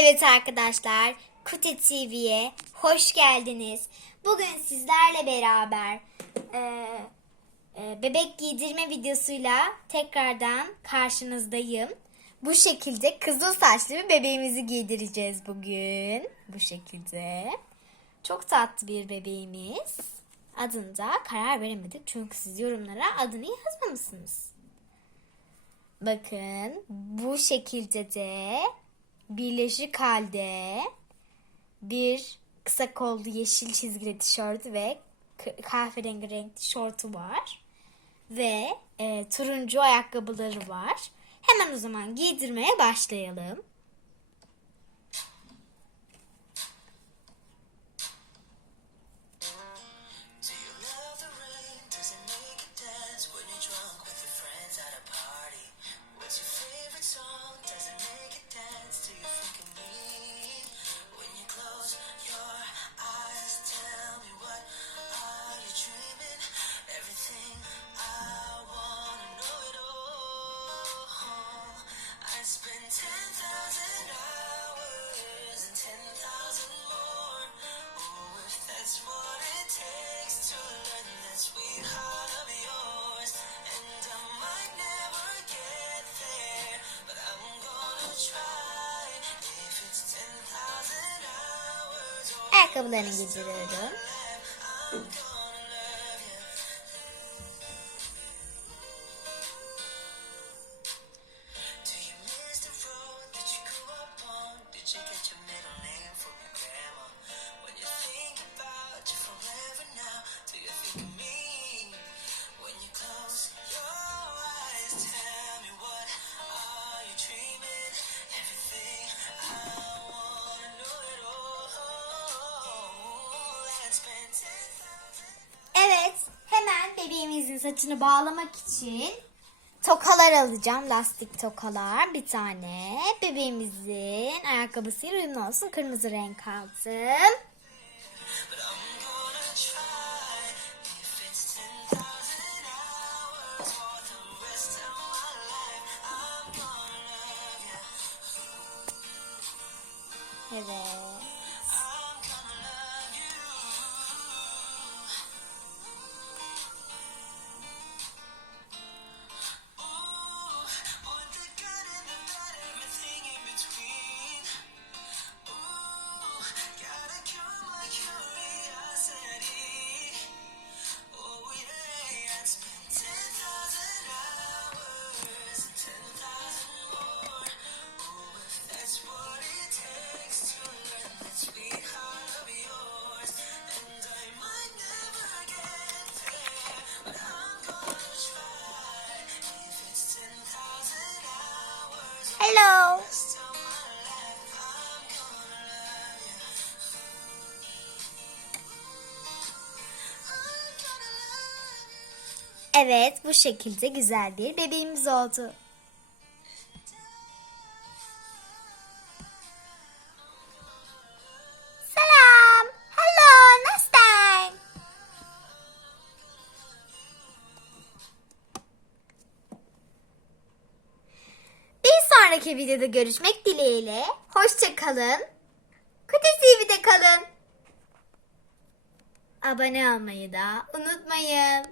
Evet arkadaşlar, Kute TV'ye hoş geldiniz. Bugün sizlerle beraber e, e, bebek giydirme videosuyla tekrardan karşınızdayım. Bu şekilde kızıl saçlı bir bebeğimizi giydireceğiz bugün. Bu şekilde. Çok tatlı bir bebeğimiz. Adını da karar veremedik çünkü siz yorumlara adını yazmamışsınız. Bakın bu şekilde de birleşik halde bir kısa kollu yeşil çizgili tişört ve kahverengi renkli şortu var. Ve e, turuncu ayakkabıları var. Hemen o zaman giydirmeye başlayalım. Ayakkabılarını giydiriyorum. bebeğimizin saçını bağlamak için tokalar alacağım. Lastik tokalar bir tane. Bebeğimizin ayakkabısıyla uyumlu olsun. Kırmızı renk aldım. Evet. Evet bu şekilde güzel bir bebeğimiz oldu. sonraki videoda görüşmek dileğiyle. Hoşça kalın. Kudüs TV'de kalın. Abone olmayı da unutmayın.